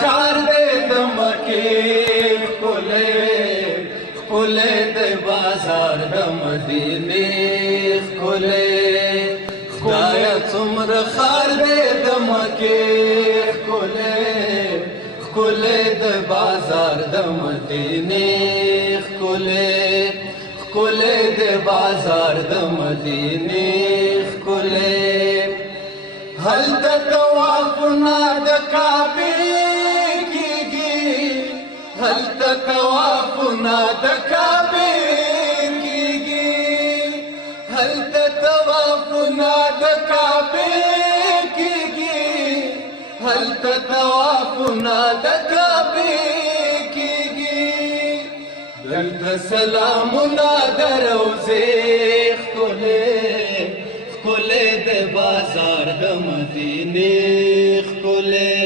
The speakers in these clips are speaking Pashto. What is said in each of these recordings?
خار دې د مکې ښکلې د بازار د مدینې ښکلې خدایه څومره خار دې د مکې ښکلې د بازار د مدینې ښکلې د بازار د مدینې ښکلې هلته طوافونه د کعبې کېږي هلته طوافونه د کعبې کېږي هلته طوافونه د کعبې کېږي هلته طوافونه د کعبې کېږي دلته سلامونه د روضې ښکلې د بازار د مدینې ښکلې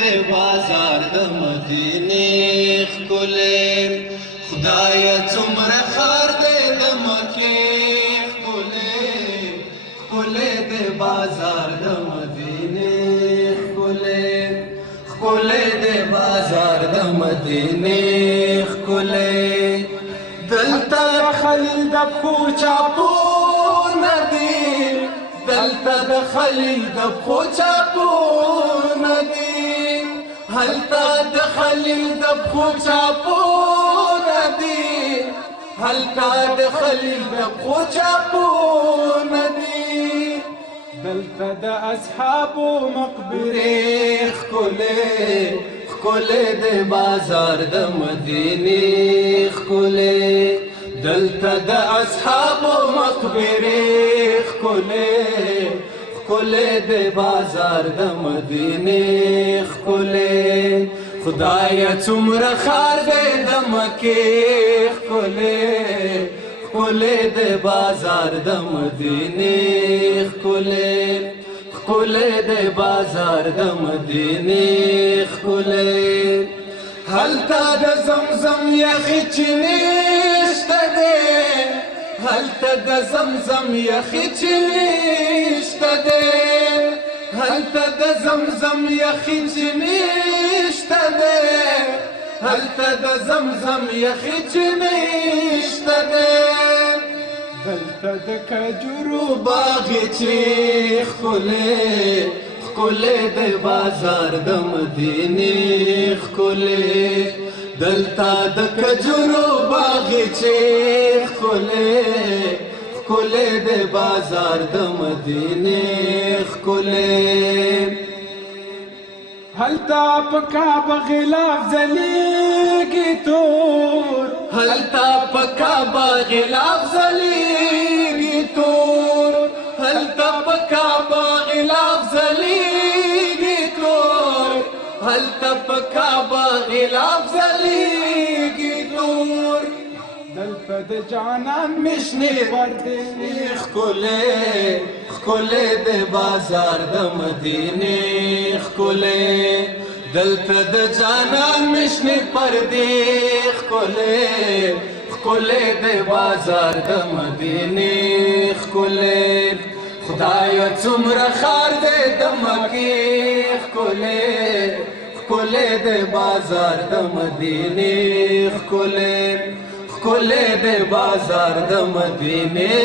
د بازار د مدینې ښکلې خدایه څومره خار دې د مکې ښکلې د بازار د مدینې ښکلې د بازار د مدینې ښکلې دلته خلیل د پښو چاپونه دي دلته د خلیل د پښو چاپونه دي هلته د خلیل د پښو چاپونه دي هلته د خلیل د پښو چاپونه دي دلته د اصحابو مقبرې ښکلې د بازار د مدینې ښکلې دلته د اصحابو مقبرې ښکلې د بازار د مدینې ښکلې خدایه څومره خار دې د مکې ښکلې د بازار د مدینې ښکلې د بازار د مدینې ښکلې هلته د زمزم یخې چینې شته دی هلته د زمزم یخې چینې شته دی هلته د زمزم یخې چینې شته دی هلته د زمزم یخې چینې شته دی دلته د کجورو باغچې ښکلې د بازار د مدینې ښکلې دلته د کجورو باغچې ښکلې د بازار د مدینې ښکلې هلته په کعبه غلاف ځلېږي تور هلته په کعبه غلاف ځلېږي تور هلته په کعبه غلاف ځلېږي تور هلته په کعبه غلاف ځلېږي تور دلته د جانان مشنې پردې ښکلې د بازار د مدینې ښکلې دلته د جانان مشنې پردې ښکلې د بازار د مدینې ښکلې خدایه څومره خار دې د مکې ښکلې د بازار د مدینې ښکلې د بازار د مدینې